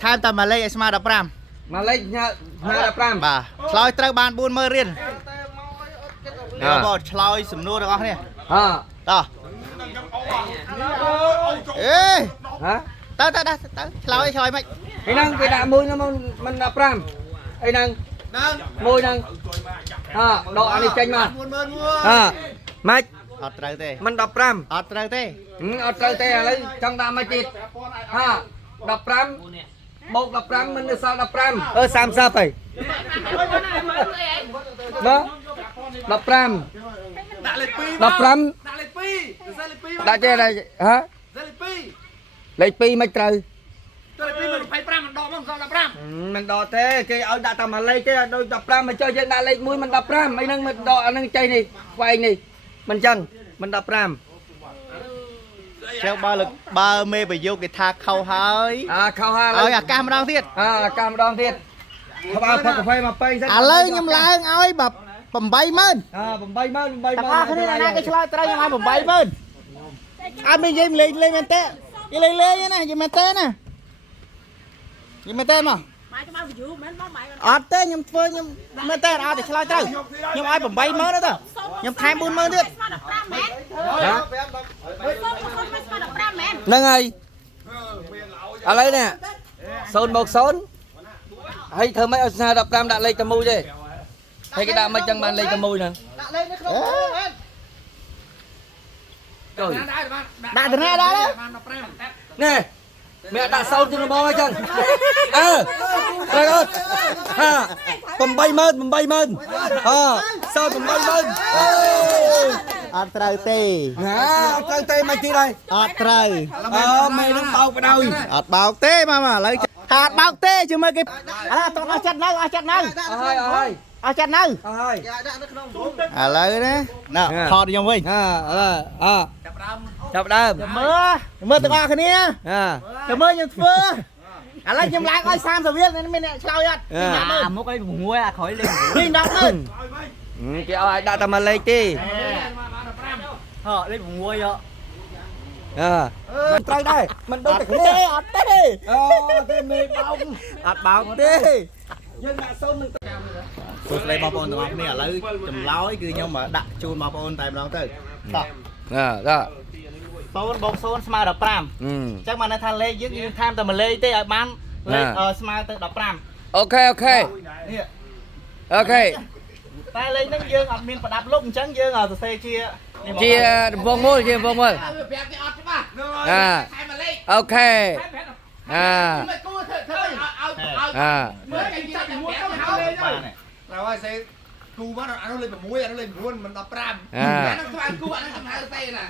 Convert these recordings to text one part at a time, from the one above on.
tham tầm mà lấy smart đập ram mà lấy nhà đập ram bà lôi trâu bàn buôn mơ riêng bỏ lôi sầm nua được không nè đó ê hả tới lôi mày cái năng cái đạ môi nó mình đập ram cái năng môi năng độ anh đi tranh mà mày ọt trâu tê mình đập ram ọt trâu tê ọt trâu tê lấy trong đam mà chít đập ram một đập ram mình sao đập ram sam sao vậy đó đập ram đã chơi này hả lấy pi mấy trời mình đo thế cái ở đã tầm mà lấy cái đôi đập ram mà chơi đã lấy mũi mình đập ram mấy nâng mình đo anh chơi này quay này mình chân mình đập ram treo ba lực ba mê phải vô cái thạc khâu hơi khâu hai ơi cam đong thiệt cam đong thiệtเขาเอาผักกาแฟมาปิ้งเลยยำลางเอาไอ้แบบผมใบมัน ผมใบมันใบมัน แต่นี่นะcái slide ត្រូវยังไงผมใบมันអត់មាននិយាយលេងមែនទេនិយាយលេងណានិយាយមែនទេណានិយាយមែនទេមកអត់ទេខ្ញុំធ្វើខ្ញុំមែនទេអត់តែឆ្លើយត្រូវខ្ញុំឲ្យ80000ទៅខ្ញុំថែម40000ទៀតហ្នឹងហើយឥឡូវនេះ0 មក 0ហើយធ្វើម៉េចឲ្យស្នា15ដាក់លេខតែមួយទេហើយគេដាក់មិនចឹងបានលេខតែមួយហ្នឹងដាក់លេខនៅក្នុងហ្នឹងចូលដាក់ទៅណាដល់នេះមានដាក់0ជាងបងអញ្ចឹងត្រូវអត់80000អត់ត្រូវទេអត់ត្រូវទេមិនទីដែរអត់ត្រូវមេនឹងបោកបដ ாய் អត់បោកទេមកឥឡូវថាអត់បោកទេជឿមើលគេឥឡូវអត់អស់ចិត្តនៅអស់ចិត្តនៅអស់ចិត្តនៅហើយឥឡូវណាថតខ្ញុំវិញចាប់ដើមមើលទាំងអស់គ្នាទៅមើលខ្ញុំធ្វើឥឡូវខ្ញុំឡើងឲ្យ30រៀលមានអ្នកឆ្លើយអត់មុខអី6អាក្រោយលេងនេះ100000គេឲ្យដាក់តែមួយលេខទេលេខ6ហ៎មិនត្រូវដែរមិនដូចតែគ្នាអត់ទេទេមេបោកអត់បោកទេ យើងដាក់សូមមិនសួស្តីបងប្អូនទាំងអស់គ្នាឥឡូវចម្លើយគឺខ្ញុំមកដាក់ជូនបងប្អូនតែម្ដងទៅតោះ0 បូក 0 ស្មើ15អញ្ចឹងមកនៅថាលេខយើងថែមតែមួយលេខទេឲ្យបានលេខស្មើទៅ15អូខេតែលេខហ្នឹងយើងអត់មានប្រដាប់លុបអញ្ចឹងយើងសរសេរជាវងមូលអូខេមើលគេចាប់ពីមួយទៅហៅលេខទៅត្រូវឲ្យសេគូមកអានោះលេខ6អានោះលេខ9មិន15អានោះស្មើគូអានោះហៅសេណា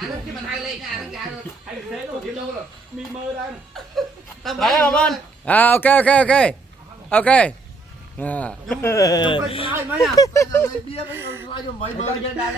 អានោះគេមិនហៅលេខណាអានោះគេហៅសេនោះគេចូលមីមើលដែរតែបងប្អូនអូខេខ្ញុំខ្ញុំឆ្លើយមិនអាលេខបៀខ្ញុំឆ្លើយខ្ញុំ80000